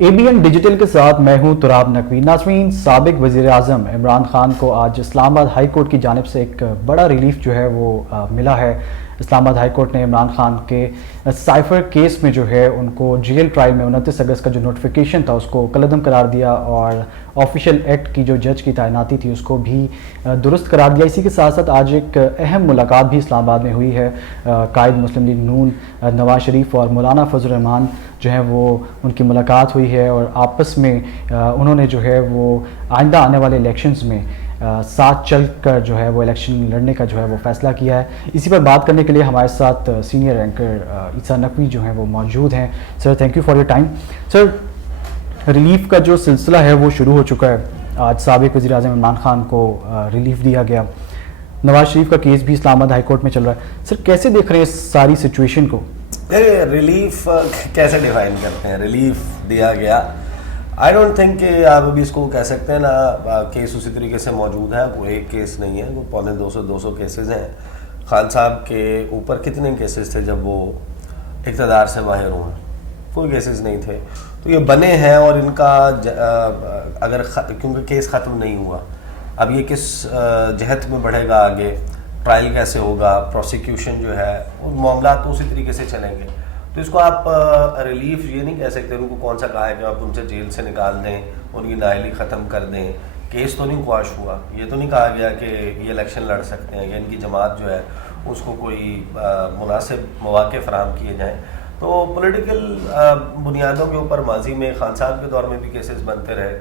ABN digital کے ساتھ میں ہوں تراب نقوی۔ ناظرین، سابق وزیر اعظم عمران خان کو آج اسلام آباد ہائی کورٹ کی جانب سے ایک بڑا ریلیف جو ہے وہ ملا ہے۔ اسلام آباد ہائی کورٹ نے عمران خان کے سائفر کیس میں جو ہے ان کو جیل ٹرائل میں 29 اگست کا جو نوٹیفیکیشن تھا اس کو کالعدم قرار دیا اور آفیشیل ایکٹ کی جو جج کی تعیناتی تھی اس کو بھی درست قرار دیا۔ اسی کے ساتھ ساتھ آج ایک اہم ملاقات بھی اسلام آباد میں ہوئی ہے۔ قائد مسلم لیگ نون نواز شریف اور مولانا فضل الرحمان جو ہے وہ ان کی ملاقات ہوئی ہے اور آپس میں انہوں نے جو ہے وہ آئندہ آنے والے الیکشنز میں ساتھ چل کر جو ہے وہ الیکشن لڑنے کا جو ہے وہ فیصلہ کیا ہے۔ اسی پر بات کرنے کے لیے ہمارے ساتھ سینئر اینکر عیسیٰ نقوی جو ہیں وہ موجود ہیں۔ Sir, thank you for your time. Sir, relief کا جو سلسلہ ہے وہ شروع ہو چکا ہے۔ آج سابق وزیر اعظم عمران خان کو ریلیف دیا گیا، نواز شریف کا کیس بھی اسلام آباد ہائی کورٹ میں چل رہا ہے۔ سر، کیسے دیکھ رہے ہیں اس ساری سچویشن کو؟ ریلیف کیسے ڈیفائن کرتے ہیں؟ ریلیف دیا گیا، آئی ڈونٹ تھنک کہ آپ ابھی اس کو کہہ سکتے ہیں نا۔ کیس اسی طریقے سے موجود ہے، وہ ایک کیس نہیں ہے، وہ 200 کیسز ہیں۔ خان صاحب کے اوپر کتنے کیسز تھے جب وہ اقتدار سے باہر ہوئے؟ کوئی کیسز نہیں تھے۔ تو یہ بنے ہیں اور ان کا اگر کیونکہ کیس ختم نہیں ہوا، اب یہ کس جہت میں بڑھے گا آگے، ٹرائل کیسے ہوگا، پروسیکیوشن جو ہے، ان معاملات تو اسی طریقے سے چلیں گے۔ تو اس کو آپ ریلیف یہ نہیں کہہ سکتے۔ ان کو کون سا کہا ہے کہ آپ ان سے جیل سے نکال دیں، ان کی نااہلی ختم کر دیں؟ کیس تو نہیں خواش ہوا، یہ تو نہیں کہا گیا کہ یہ الیکشن لڑ سکتے ہیں یا ان کی جماعت جو ہے اس کو کوئی مناسب مواقع فراہم کیے جائیں۔ تو پولیٹیکل بنیادوں کے اوپر ماضی میں خان صاحب کے دور میں بھی کیسز بنتے رہے،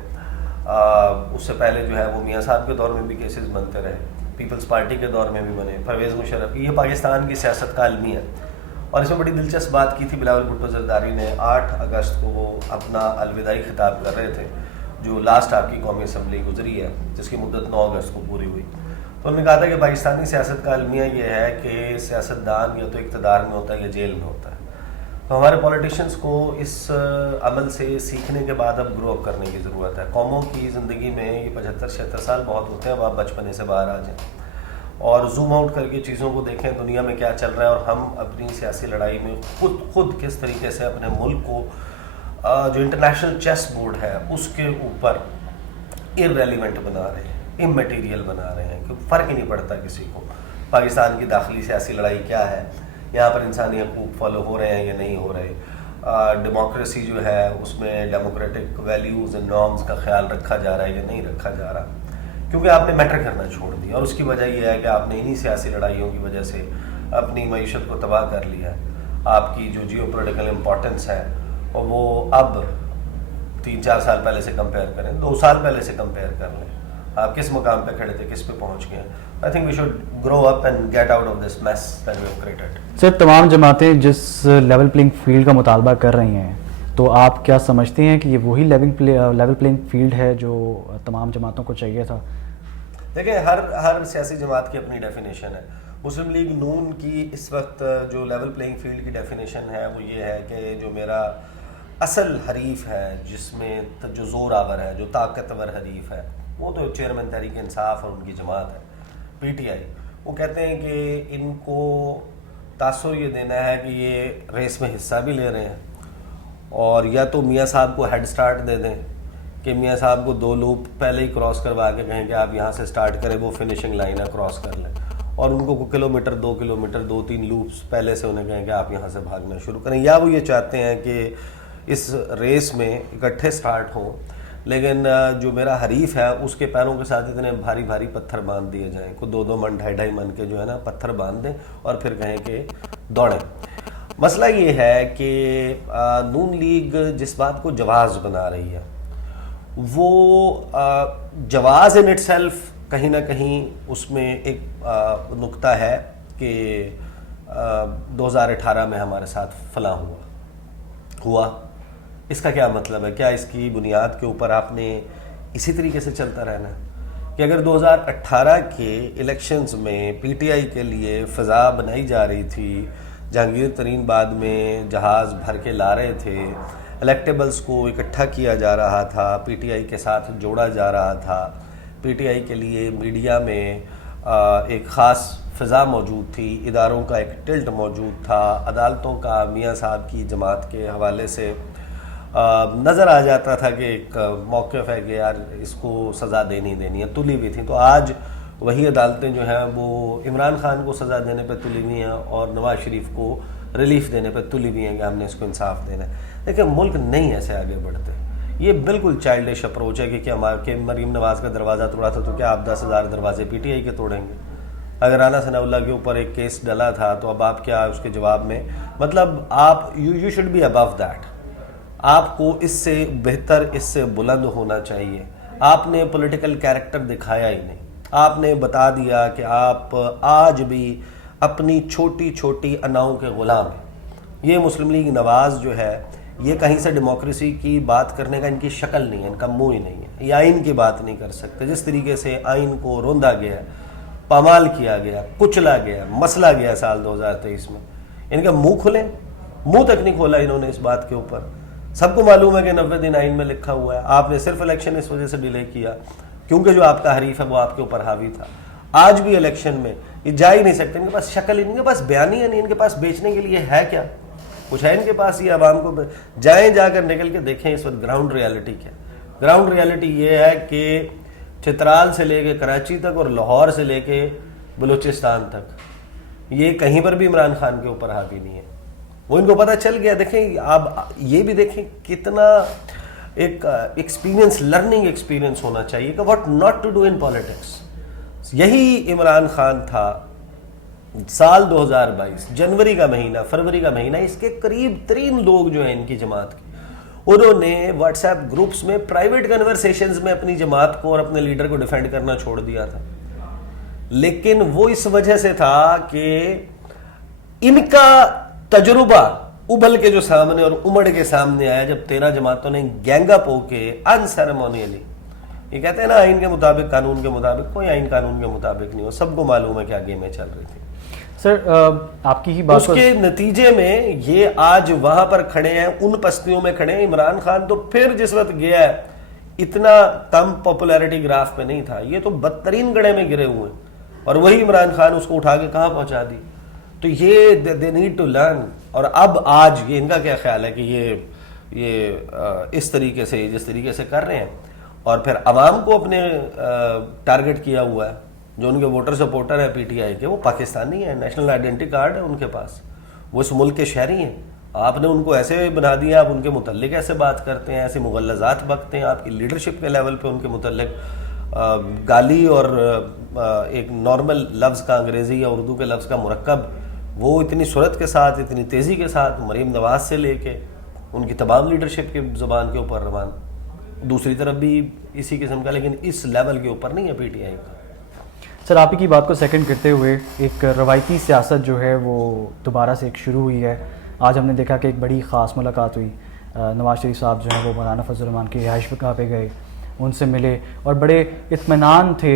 اس سے پہلے جو ہے وہ میاں صاحب کے دور میں بھی کیسز بنتے رہے، پیپلز پارٹی کے دور میں بھی بنے، پرویز مشرف کی۔ یہ پاکستان کی سیاست کا المیہ ہے۔ اور اس میں بڑی دلچسپ بات کی تھی بلاول بھٹو زرداری نے۔ 8 اگست کو وہ اپنا الوداعی خطاب کر رہے تھے، جو لاسٹ آپ کی قومی اسمبلی گزری ہے جس کی مدت 9 اگست کو پوری ہوئی۔ تو انہوں نے کہا تھا کہ پاکستانی سیاست کا المیہ یہ ہے کہ سیاستدان یا تو اقتدار میں ہوتا ہے یا جیل میں ہوتا ہے۔ تو ہمارے پولیٹیشینس کو اس عمل سے سیکھنے کے بعد اب گرو اپ کرنے کی ضرورت ہے۔ قوموں کی زندگی میں یہ 75-76 سال بہت ہوتے ہیں، اب آپ بچپنے سے باہر آ جائیں اور زوم آؤٹ کر کے چیزوں کو دیکھیں، دنیا میں کیا چل رہا ہے، اور ہم اپنی سیاسی لڑائی میں خود کس طریقے سے اپنے ملک کو جو انٹرنیشنل چیس بورڈ ہے اس کے اوپر ارریلیونٹ بنا رہے ہیں، اممیٹیریل بنا رہے ہیں، کہ فرق ہی نہیں پڑتا کسی کو پاکستان کی داخلی سیاسی لڑائی کیا ہے، یہاں پر انسانی حقوق فالو ہو رہے ہیں یا نہیں ہو رہے، ڈیموکریسی جو ہے اس میں ڈیموکریٹک ویلیوز اینڈ نارمز کا خیال رکھا جا رہا ہے یا نہیں رکھا جا رہا، کیونکہ آپ نے میٹر کرنا چھوڑ دیا۔ اور اس کی وجہ یہ ہے کہ آپ نے انہی سیاسی لڑائیوں کی وجہ سے اپنی معیشت کو تباہ کر لیا ہے۔ آپ کی جو جیو پولیٹیکل امپورٹنس ہے اور وہ اب 3-4 سال پہلے سے کمپیئر کریں، 2 سال پہلے سے کمپیئر کر لیں، آپ کس مقام پہ کھڑے تھے، کس پہ پہنچ گئے۔ I think we should grow up and get out of this mess that we have created. Sir, تمام جماعتیں جس لیول پلینگ فیلڈ کا مطالبہ کر رہی ہیں، تو آپ کیا سمجھتے ہیں کہ یہ وہی لیول پلینگ فیلڈ ہے جو تمام جماعتوں کو چاہیے تھا؟ دیکھیں، ہر سیاسی جماعت کی اپنی ڈیفینیشن ہے۔ مسلم لیگ نون کی اس وقت جو لیول پلینگ فیلڈ کی ڈیفینیشن ہے وہ یہ ہے کہ جو میرا اصل حریف ہے، جس میں جو زور آور ہے، جو طاقتور حریف ہے، وہ تو چیئرمین تحریک انصاف اور ان کی جماعت ہے، پی ٹی آئی۔ وہ کہتے ہیں کہ ان کو تاثر یہ دینا ہے کہ یہ ریس میں حصہ بھی لے رہے ہیں، اور یا تو میاں صاحب کو ہیڈ سٹارٹ دے دیں کہ میاں صاحب کو 2 لوپ پہلے ہی کراس کروا کے کہیں کہ آپ یہاں سے سٹارٹ کریں، وہ فنشنگ لائن ہے، کراس کر لیں، اور ان کو کلومیٹر 2 کلومیٹر 2-3 لوپس پہلے سے انہیں کہیں کہ آپ یہاں سے بھاگنا شروع کریں، یا وہ یہ چاہتے ہیں کہ اس ریس میں اکٹھے سٹارٹ ہوں، لیکن جو میرا حریف ہے اس کے پیروں کے ساتھ اتنے بھاری بھاری پتھر باندھ دیے جائیں، کو 2-2 من 2.5 من کے جو ہے نا پتھر باندھ دیں اور پھر کہیں کہ دوڑیں۔ مسئلہ یہ ہے کہ نون لیگ جس بات کو جواز بنا رہی ہے، وہ جواز ان اٹ سیلف کہیں نہ کہیں اس میں ایک نقطہ ہے کہ 2018 میں ہمارے ساتھ فلاں ہوا۔ اس کا کیا مطلب ہے؟ کیا اس کی بنیاد کے اوپر آپ نے اسی طریقے سے چلتا رہنا ہے کہ اگر 2018 کے الیکشنز میں پی ٹی آئی کے لیے فضا بنائی جا رہی تھی، جہانگیر ترین بعد میں جہاز بھر کے لا رہے تھے، الیکٹیبلز کو اکٹھا کیا جا رہا تھا، پی ٹی آئی کے ساتھ جوڑا جا رہا تھا، پی ٹی آئی کے لیے میڈیا میں ایک خاص فضا موجود تھی، اداروں کا ایک ٹلٹ موجود تھا، عدالتوں کا میاں صاحب کی جماعت کے حوالے سے نظر آ جاتا تھا کہ ایک موقف ہے کہ یار اس کو سزا دینی دینی ہے، تلی ہوئی تھی. تو آج وہی عدالتیں جو ہیں وہ عمران خان کو سزا دینے پہ تلی ہوئی ہیں اور نواز شریف کو ریلیف دینے پہ تلی ہوئی ہیں کہ ہم نے اس کو انصاف دینا ہے. دیکھیں ملک نہیں ایسے آگے بڑھتے. یہ بالکل چائلڈش اپروچ ہے کہ مریم نواز کا دروازہ توڑا تھا تو کیا آپ 10,000 دروازے پی ٹی آئی کے توڑیں گے؟ اگر رانا ثناء اللہ کے اوپر ایک کیس ڈلا تھا تو اب آپ کیا اس کے جواب میں مطلب آپ you should be above that. آپ کو اس سے بہتر اس سے بلند ہونا چاہیے. آپ نے پولیٹیکل کیریکٹر دکھایا ہی نہیں. آپ نے بتا دیا کہ آپ آج بھی اپنی چھوٹی چھوٹی اناؤں کے غلام ہیں. یہ مسلم لیگ نواز جو ہے یہ کہیں سے ڈیموکریسی کی بات کرنے کا ان کی شکل نہیں ہے، ان کا منہ ہی نہیں ہے. یہ آئین کی بات نہیں کر سکتے. جس طریقے سے آئین کو روندا گیا، پامال کیا گیا، کچلا گیا، مسلا گیا سال 2023 میں، ان کا منہ کھلیں، منہ تک نہیں کھولا انہوں نے اس بات کے اوپر. سب کو معلوم ہے کہ 90 دن آئین میں لکھا ہوا ہے. آپ نے صرف الیکشن اس وجہ سے ڈیلے کیا کیونکہ جو آپ کا حریف ہے وہ آپ کے اوپر حاوی تھا. آج بھی الیکشن میں یہ جا ہی نہیں سکتے. ان کے پاس شکل ہی نہیں، ان کے پاس بیانی ہے نہیں، ان کے پاس بیچنے کے لیے ہے کیا کچھ ہے ان کے پاس. یہ عوام کو جائیں جا کر نکل کے دیکھیں اس وقت گراؤنڈ ریالٹی کیا. گراؤنڈ ریالٹی یہ ہے کہ چترال سے لے کے کراچی تک اور لاہور سے لے کے بلوچستان تک یہ کہیں پر بھی عمران خان کے اوپر حاوی نہیں ہے. وہ ان کو پتہ چل گیا. دیکھیں آپ یہ بھی دیکھیں کتنا ایک ایکسپیرینس، لرننگ ایکسپیرینس ہونا چاہیے کہ what not to do in politics. یہی عمران خان تھا سال 2022 جنوری کا مہینہ، فروری کا مہینہ. اس کے قریب ترین لوگ جو ہیں ان کی جماعت کے، انہوں نے واٹس ایپ گروپس میں پرائیویٹ کنورسیشنز میں اپنی جماعت کو اور اپنے لیڈر کو ڈیفینڈ کرنا چھوڑ دیا تھا. لیکن وہ اس وجہ سے تھا کہ ان کا تجربہ ابھل کے جو سامنے اور امڑ کے سامنے آیا جب 13 جماعتوں نے گینگ اپ ہو کے انسیریمونیلی، یہ کہتے ہیں نا آئین کے مطابق، قانون کے مطابق، کوئی آئین قانون کے مطابق نہیں ہو. سب کو معلوم ہے کیا گیمیں چل رہی تھی. سر آپ کی ہی بات، اس کے نتیجے میں یہ آج وہاں پر کھڑے ہیں، ان پستیوں میں کھڑے ہیں. عمران خان تو پھر جس وقت گیا ہے اتنا کم پاپولیرٹی گراف پہ نہیں تھا. یہ تو بدترین گڑھے میں گرے ہوئے ہیں اور وہی عمران خان اس کو اٹھا کے کہاں پہنچا دی. تو یہ دے نیڈ ٹو لرن. اور اب آج یہ ان کا کیا خیال ہے کہ یہ اس طریقے سے جس طریقے سے کر رہے ہیں اور پھر عوام کو اپنے ٹارگٹ کیا ہوا ہے. جو ان کے ووٹر سپورٹر ہیں پی ٹی آئی کے، وہ پاکستانی ہیں، نیشنل آئیڈینٹی کارڈ ہے ان کے پاس، وہ اس ملک کے شہری ہیں. آپ نے ان کو ایسے بنا دیا، آپ ان کے متعلق ایسے بات کرتے ہیں، ایسے مغلظات بکتے ہیں. آپ کی لیڈرشپ کے لیول پہ ان کے متعلق گالی اور ایک نارمل لفظ کا، انگریزی یا اردو کے لفظ کا مرکب، وہ اتنی سرعت کے ساتھ، اتنی تیزی کے ساتھ مریم نواز سے لے کے ان کی تمام لیڈرشپ کی زبان کے اوپر روان. دوسری طرف بھی اسی قسم کا، لیکن اس لیول کے اوپر نہیں ہے پی ٹی آئی کا. سر آپ کی بات کو سیکنڈ کرتے ہوئے، ایک روایتی سیاست جو ہے وہ دوبارہ سے ایک شروع ہوئی ہے. آج ہم نے دیکھا کہ ایک بڑی خاص ملاقات ہوئی. نواز شریف صاحب جو ہیں وہ مولانا فضل الرحمان کی رہائش گاہ پہ گئے، ان سے ملے اور بڑے اطمینان تھے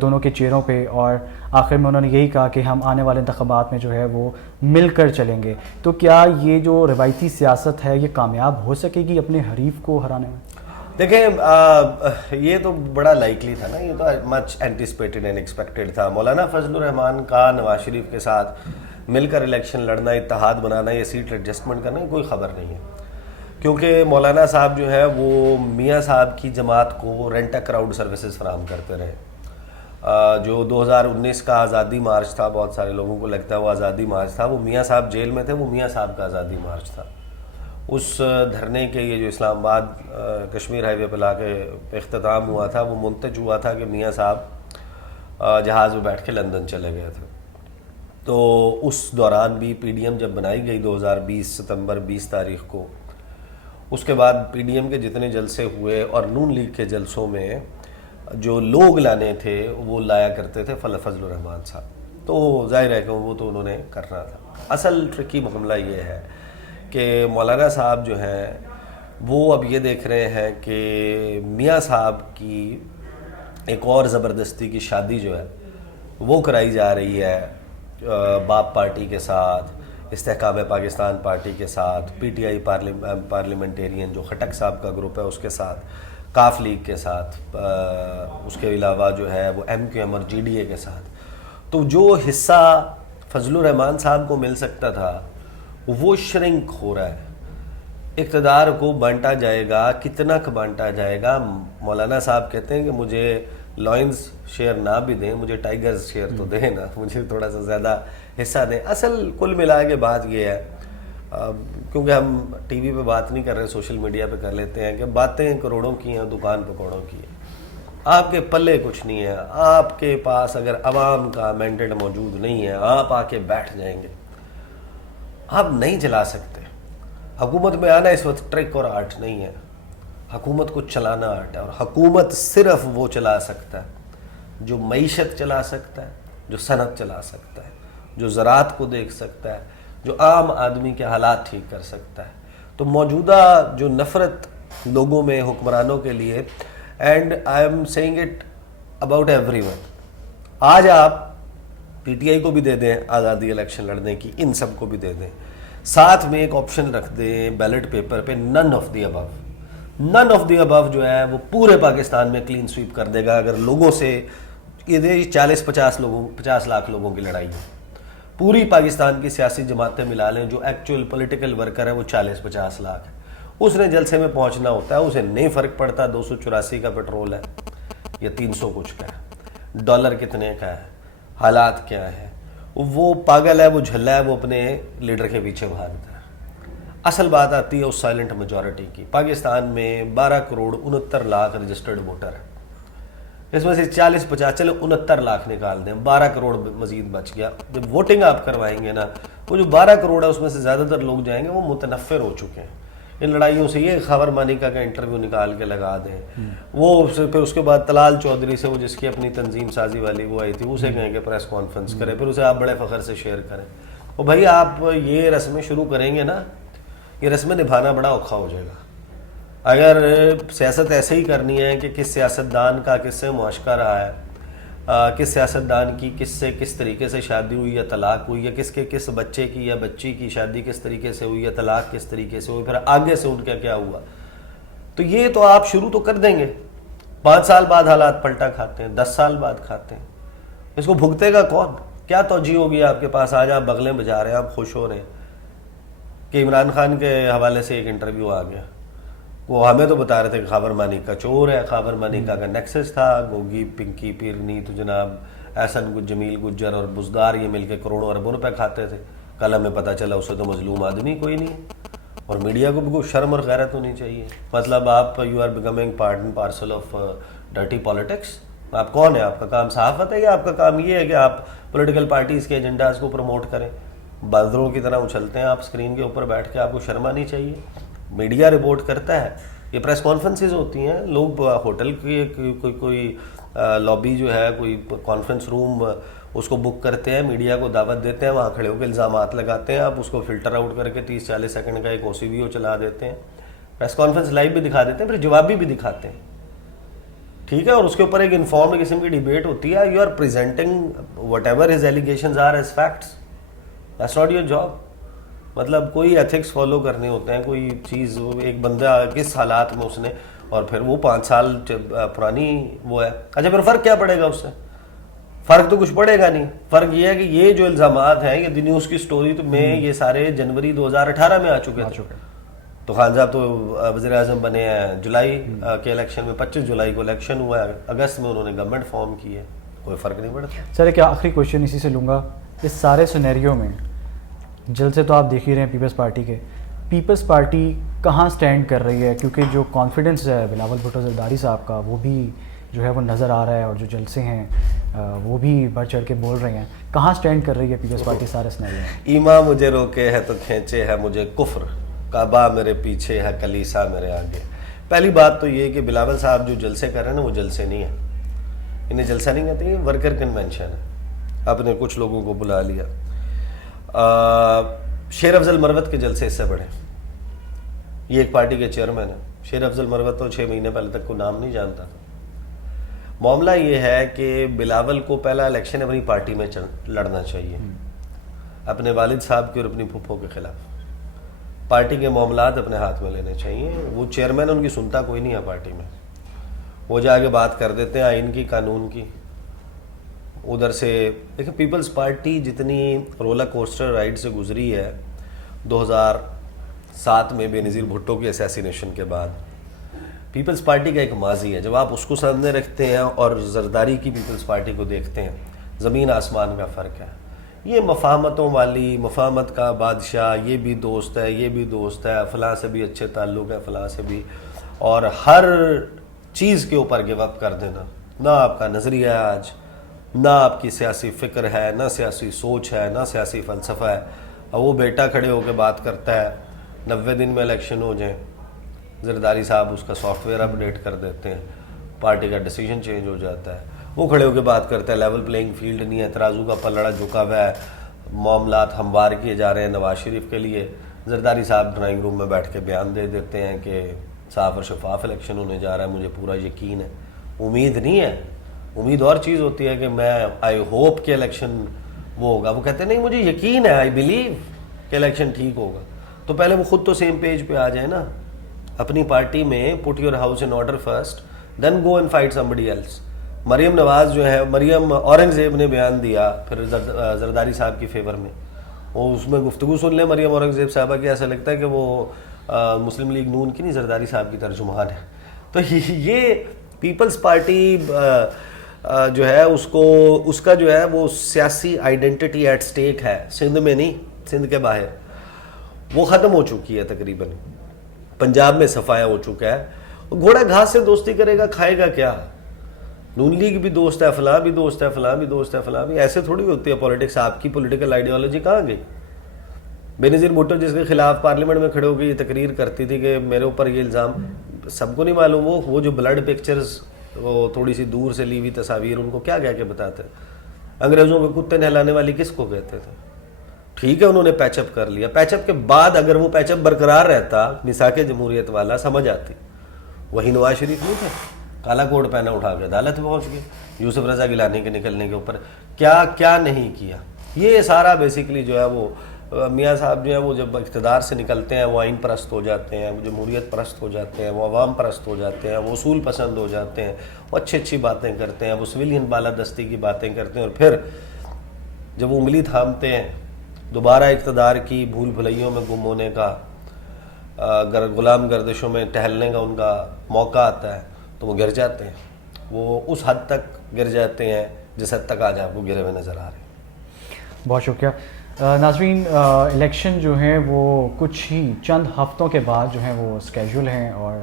دونوں کے چہروں پہ، اور آخر میں انہوں نے یہی کہا کہ ہم آنے والے انتخابات میں جو ہے وہ مل کر چلیں گے. تو کیا یہ جو روایتی سیاست ہے یہ کامیاب ہو سکے گی اپنے حریف کو ہرانے میں؟ دیکھیں یہ تو بڑا لائکلی تھا نا، یہ تو مچ اینٹیسپیٹڈ اینڈ ایکسپیکٹڈ تھا. مولانا فضل الرحمان کا نواز شریف کے ساتھ مل کر الیکشن لڑنا، اتحاد بنانا یا سیٹ ایڈجسٹمنٹ کرنا کوئی خبر نہیں ہے. کیونکہ مولانا صاحب جو ہے وہ میاں صاحب کی جماعت کو رینٹ کراؤڈ سروسز فراہم کرتے رہے. جو 2019 کا آزادی مارچ تھا، بہت سارے لوگوں کو لگتا ہے وہ آزادی مارچ تھا، وہ میاں صاحب جیل میں تھے، وہ میاں صاحب کا آزادی مارچ تھا. اس دھرنے کے یہ جو اسلام آباد کشمیر ہائی وے پہ لا کے اختتام ہوا تھا، وہ منتج ہوا تھا کہ میاں صاحب جہاز میں بیٹھ کے لندن چلے گئے تھے. تو اس دوران بھی پی ڈی ایم جب بنائی گئی 2020 ستمبر 20 تاریخ کو، اس کے بعد پی ڈی ایم کے جتنے جلسے ہوئے اور نون لیگ کے جلسوں میں جو لوگ لانے تھے وہ لایا کرتے تھے فضل الرحمان صاحب. تو ظاہر ہے کہ وہ تو انہوں نے کرنا تھا. اصل ٹرکی معاملہ یہ ہے کہ مولانا صاحب جو ہیں وہ اب یہ دیکھ رہے ہیں کہ میاں صاحب کی ایک اور زبردستی کی شادی جو ہے وہ کرائی جا رہی ہے باپ پارٹی کے ساتھ، استحکام پاکستان پارٹی کے ساتھ، پی ٹی آئی پارلیمنٹیرین جو خٹک صاحب کا گروپ ہے اس کے ساتھ، کاف لیگ کے ساتھ، اس کے علاوہ جو ہے وہ ایم کیو ایم اور جی ڈی اے کے ساتھ. تو جو حصہ فضل الرحمان صاحب کو مل سکتا تھا وہ شرنک ہو رہا ہے. اقتدار کو بانٹا جائے گا, کتنا بانٹا جائے گا. مولانا صاحب کہتے ہیں کہ مجھے لائنز شیئر نہ بھی دیں, مجھے ٹائیگرز شیئر تو دیں نا, مجھے تھوڑا سا زیادہ حصہ دیں. اصل کل ملا کے بات یہ ہے, کیونکہ ہم ٹی وی پہ بات نہیں کر رہے, سوشل میڈیا پہ کر لیتے ہیں, کہ باتیں کروڑوں کی ہیں, دکان پکوڑوں کی ہیں. آپ کے پلے کچھ نہیں ہے. آپ کے پاس اگر عوام کا مینڈیٹ موجود نہیں ہے, آپ آ کے بیٹھ جائیں گے, آپ نہیں چلا سکتے. حکومت میں آنا اس وقت ٹرک اور آرٹ نہیں ہے, حکومت کو چلانا آرٹ ہے. اور حکومت صرف وہ چلا سکتا ہے جو معیشت چلا سکتا ہے, جو صنعت چلا سکتا ہے, جو زراعت کو دیکھ سکتا ہے, جو عام آدمی کے حالات ٹھیک کر سکتا ہے. تو موجودہ جو نفرت لوگوں میں حکمرانوں کے لیے, and I am seeing it about every one, آج آپ پی ٹی آئی کو بھی دے دیں آزادی الیکشن لڑنے کی, ان سب کو بھی دے دیں, ساتھ میں ایک آپشن رکھ دیں بیلٹ پیپر پہ none of the Abu. None of the ابو جو ہے وہ پورے پاکستان میں کلین سویپ کر دے گا. اگر لوگوں سے یہ 40-50 لاکھ لوگوں کی لڑائی ہے, پوری پاکستان کی سیاسی جماعتیں ملا لیں, جو ایکچوئل پولیٹیکل ورکر ہے وہ 40-50 لاکھ ہے. اس نے جلسے میں پہنچنا ہوتا ہے, اسے نہیں فرق پڑتا 284 کا پیٹرول ہے یا 300 کچھ کا ہے, ڈالر کتنے کا ہے, حالات کیا ہے. وہ پاگل ہے, وہ جھلا ہے, وہ اپنے لیڈر کے پیچھے بھاگتا ہے. اصل بات آتی ہے اس سائلنٹ میجورٹی کی. پاکستان میں 12 کروڑ 69 لاکھ رجسٹرڈ ووٹر ہے, اس میں سے 40-50 چلے 69 لاکھ نکال دیں, 12 کروڑ مزید بچ گیا. جب ووٹنگ آپ کروائیں گے نا, وہ جو 12 کروڑ ہے اس میں سے زیادہ تر لوگ جائیں گے وہ متنفر ہو چکے ہیں ان لڑائیوں سے. یہ خاور مانیکا کا انٹرویو نکال کے لگا دیں, وہ پھر اس کے بعد طلال چودھری سے, وہ جس کی اپنی تنظیم سازی والی وہ آئی تھی, اسے کہیں کہ پریس کانفرنس کرے, پھر اسے آپ بڑے فخر سے شیئر کریں. اور بھائی آپ یہ رسمیں شروع کریں گے نا, یہ رسمیں نبھانا بڑا اوکھا ہو جائے گا. اگر سیاست ایسے ہی کرنی ہے کہ کس سیاستدان کا کس سے معاشقہ رہا ہے, کس سیاستدان کی کس سے کس طریقے سے شادی ہوئی یا طلاق ہوئی, یا کس بچے کی یا بچی کی شادی کس طریقے سے ہوئی یا طلاق کس طریقے سے ہوئی, پھر آگے سے ان کا کیا ہوا, تو یہ تو آپ شروع تو کر دیں گے. 5 سال بعد حالات پلٹا کھاتے ہیں, 10 سال بعد کھاتے ہیں. اس کو بھگتے گا کون؟ کیا توجہ ہوگی آپ کے پاس؟ آج آپ بغلیں بجا رہے ہیں, آپ خوش ہو رہے ہیں کہ عمران خان کے حوالے سے ایک انٹرویو آ گیا, وہ ہمیں تو بتا رہے تھے کہ خاور مانیکا چور ہے, خاور مانیکا کا نیکسس تھا, گوگی پنکی پیرنی تو جناب احسن جمیل گجر اور بزدار یہ مل کے کروڑوں اربوں روپے کھاتے تھے. کل ہمیں پتہ چلا اسے تو مظلوم آدمی کوئی نہیں ہے. اور میڈیا کو بھی کوئی شرم اور غیرت ہونی چاہیے. مطلب آپ you are becoming part and parcel of dirty politics. آپ کون ہیں؟ آپ کا کام صحافت ہے یا آپ کا کام یہ ہے کہ آپ پولیٹیکل پارٹیز کے ایجنڈاز کو پروموٹ کریں؟ بندروں کی طرح اچھلتے ہیں آپ اسکرین کے اوپر بیٹھ کے, آپ کو شرم آنی چاہیے. میڈیا رپورٹ کرتا ہے, یہ پریس کانفرنسز ہوتی ہیں, لوگ ہوٹل کی کوئی لابی جو ہے, کوئی کانفرنس روم اس کو بک کرتے ہیں, میڈیا کو دعوت دیتے ہیں, وہاں کھڑے ہو کے الزامات لگاتے ہیں, آپ اس کو فلٹر آؤٹ کر کے 30-40 سیکنڈ کا ایک OCVO چلا دیتے ہیں, پریس کانفرنس لائیو بھی دکھا دیتے ہیں, پھر جواب بھی دکھاتے ہیں, ٹھیک ہے, اور اس کے اوپر ایک انفارمڈ قسم کی ڈیبیٹ ہوتی ہے. You are presenting whatever his allegations are as facts, that's not your job. مطلب کوئی ایتھکس فالو کرنے ہوتے ہیں, کوئی چیز, ایک بندہ کس حالات میں اس نے, اور پھر وہ 5 سال پرانی وہ ہے. اچھا پھر فرق کیا پڑے گا اس سے؟ فرق تو کچھ پڑے گا نہیں. فرق یہ ہے کہ یہ جو الزامات ہیں, یہ دی نیوز کی سٹوری تو میں یہ سارے جنوری 2018 میں آ چکے تھے. تو خان صاحب تو وزیر اعظم بنے ہیں جولائی کے الیکشن میں, 25 جولائی کو الیکشن ہوا ہے, اگست میں انہوں نے گورنمنٹ فارم کی ہے, کوئی فرق نہیں پڑتا. سر ایک آخری کوشچن اسی سے لوں گا. اس سارے سینیریو میں جلسے تو آپ دیکھ ہی رہے ہیں پیپلز پارٹی کے, پیپلز پارٹی کہاں سٹینڈ کر رہی ہے؟ کیونکہ جو کانفیڈنس ہے بلاول بھٹو زرداری صاحب کا, وہ بھی جو ہے وہ نظر آ رہا ہے, اور جو جلسے ہیں وہ بھی بڑھ چڑھ کے بول رہے ہیں. کہاں سٹینڈ کر رہی ہے پیپلز پارٹی سارے سینیریو میں؟ ایما مجھے روکے ہے تو کھینچے ہے مجھے کفر, کعبہ میرے پیچھے ہے کلیسا میرے آگے. پہلی بات تو یہ کہ بلاول صاحب جو جلسے کر رہے ہیں نا, وہ جلسے نہیں ہیں, انہیں جلسہ نہیں کہتے, یہ ورکر کنونشن ہے. آپ نے کچھ لوگوں کو بلا لیا. شیر افضل مروت کے جلسے اس سے بڑھے. یہ ایک پارٹی کے چیئرمین ہیں. شیر افضل مروت تو 6 مہینے پہلے تک کوئی نام نہیں جانتا تھا. معاملہ یہ ہے کہ بلاول کو پہلا الیکشن اپنی پارٹی میں لڑنا چاہیے, اپنے والد صاحب کے اور اپنی پھپھو کے خلاف. پارٹی کے معاملات اپنے ہاتھ میں لینے چاہیے. وہ چیئرمین, ان کی سنتا کوئی نہیں ہے پارٹی میں, وہ جا کے بات کر دیتے ہیں آئین کی, قانون کی. ادھر سے دیکھیں, پیپلز پارٹی جتنی رولر کوسٹر رائڈ سے گزری ہے 2000 ساتھ میں بے نظیر بھٹو کی اسیسینیشن کے بعد پیپلز پارٹی کا ایک ماضی ہے. جب آپ اس کو سامنے رکھتے ہیں اور زرداری کی پیپلز پارٹی کو دیکھتے ہیں, زمین آسمان کا فرق ہے. یہ مفاہمتوں والی, مفاہمت کا بادشاہ, یہ بھی دوست ہے, یہ بھی دوست ہے, فلاں سے بھی اچھے تعلق ہے, فلاں سے بھی, اور ہر چیز کے اوپر گیو اپ کر دینا. نہ آپ کا نظریہ ہے آج, نہ آپ کی سیاسی فکر ہے, نہ سیاسی سوچ ہے, نہ سیاسی فلسفہ ہے. اور وہ بیٹا کھڑے ہو کے بات کرتا ہے 90 دن میں الیکشن ہو جائیں, زرداری صاحب اس کا سافٹ ویئر اپڈیٹ کر دیتے ہیں, پارٹی کا ڈیسیجن چینج ہو جاتا ہے. وہ کھڑے ہو کے بات کرتا ہے لیول پلینگ فیلڈ نہیں ہے, ترازو کا پلڑا جھکا ہوا ہے, معاملات ہموار کیے جا رہے ہیں نواز شریف کے لیے. زرداری صاحب ڈرائنگ روم میں بیٹھ کے بیان دے دیتے ہیں کہ صاف اور شفاف الیکشن ہونے جا رہا ہے, مجھے پورا یقین ہے. امید نہیں ہے, امید اور چیز ہوتی ہے کہ میں آئی ہوپ کہ الیکشن وہ ہوگا. وہ کہتے ہیں نہیں مجھے یقین ہے, آئی بلیو کہ الیکشن ٹھیک ہوگا. تو پہلے وہ خود تو سیم پیج پہ آ جائیں نا اپنی پارٹی میں. Put your house in order first, then go and fight somebody else. Maryam Nawaz جو ہے, مریم اورنگزیب نے بیان دیا پھر زرداری صاحب کی فیور میں, وہ اس میں گفتگو سن لیں مریم اورنگزیب صاحبہ کی, ایسا لگتا ہے کہ وہ مسلم لیگ نون کی نہیں, زرداری صاحب کی ترجمان ہے. تو یہ پیپلز پارٹی جو ہے اس کو, اس کا جو ہے وہ سیاسی آئیڈینٹی ایٹ سٹیک ہے. سندھ میں نہیں, سندھ کے باہر وہ ختم ہو چکی ہے تقریباً. پنجاب میں صفایا ہو چکا ہے. گھوڑا گھاس سے دوستی کرے گا, کھائے گا کیا؟ نون لیگ بھی دوست ہے, فلاں بھی دوست ہے, فلاں بھی دوست ہے, فلاں بھی. ایسے تھوڑی ہوتی ہے پولیٹکس. آپ کی پولیٹیکل آئیڈیالوجی کہاں گئی؟ بے نظیر بھٹو جس کے خلاف پارلیمنٹ میں کھڑے ہو کے یہ تقریر کرتی تھی کہ میرے اوپر یہ الزام, سب کو نہیں معلوم وہ جو بلڈ پکچرز, وہ تھوڑی سی دور سے لی ہوئی تصاویر, ان کو کیا کہہ کے بتاتے ہیں؟ انگریزوں کے کتے نہلانے والی کس کو کہتے تھے؟ ٹھیک ہے انہوں نے پیچ اپ کر لیا, پیچ اپ کے بعد اگر وہ پیچ اپ برقرار رہتا, میثاق جمہوریت والا, سمجھ آتی. وہی نواز شریف نہیں تھے, کالا کوٹ پہنا اٹھا کے عدالت میں پہنچ گئے یوسف رضا گیلانی کے نکلنے کے اوپر. کیا کیا نہیں کیا. یہ سارا بیسیکلی جو ہے وہ میاں صاحب جو ہے وہ جب اقتدار سے نکلتے ہیں وہ آئین پرست ہو جاتے ہیں, وہ جمہوریت پرست ہو جاتے ہیں, وہ عوام پرست ہو جاتے ہیں, وہ اصول پسند ہو جاتے ہیں, وہ اچھی اچھی باتیں کرتے ہیں, وہ سویلین بالادستی کی باتیں کرتے ہیں, اور پھر جب وہ انگلی تھامتے ہیں دوبارہ اقتدار کی بھول بھلائیوں میں گم ہونے کا, غلام گردشوں میں ٹہلنے کا ان کا موقع آتا ہے تو وہ گر جاتے ہیں. وہ اس حد تک گر جاتے ہیں جس حد تک آج آپ کو گرے ہوئے نظر آ رہے ہیں. بہت شکریہ. ناظرین, الیکشن جو ہیں وہ کچھ ہی چند ہفتوں کے بعد جو ہیں وہ اسکیجول ہیں, اور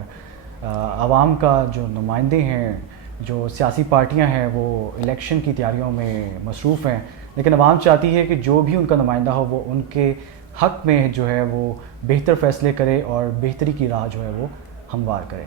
عوام کا جو نمائندے ہیں, جو سیاسی پارٹیاں ہیں, وہ الیکشن کی تیاریوں میں مصروف ہیں. لیکن عوام چاہتی ہے کہ جو بھی ان کا نمائندہ ہو وہ ان کے حق میں جو ہے وہ بہتر فیصلے کرے اور بہتری کی راہ جو ہے وہ ہموار کرے.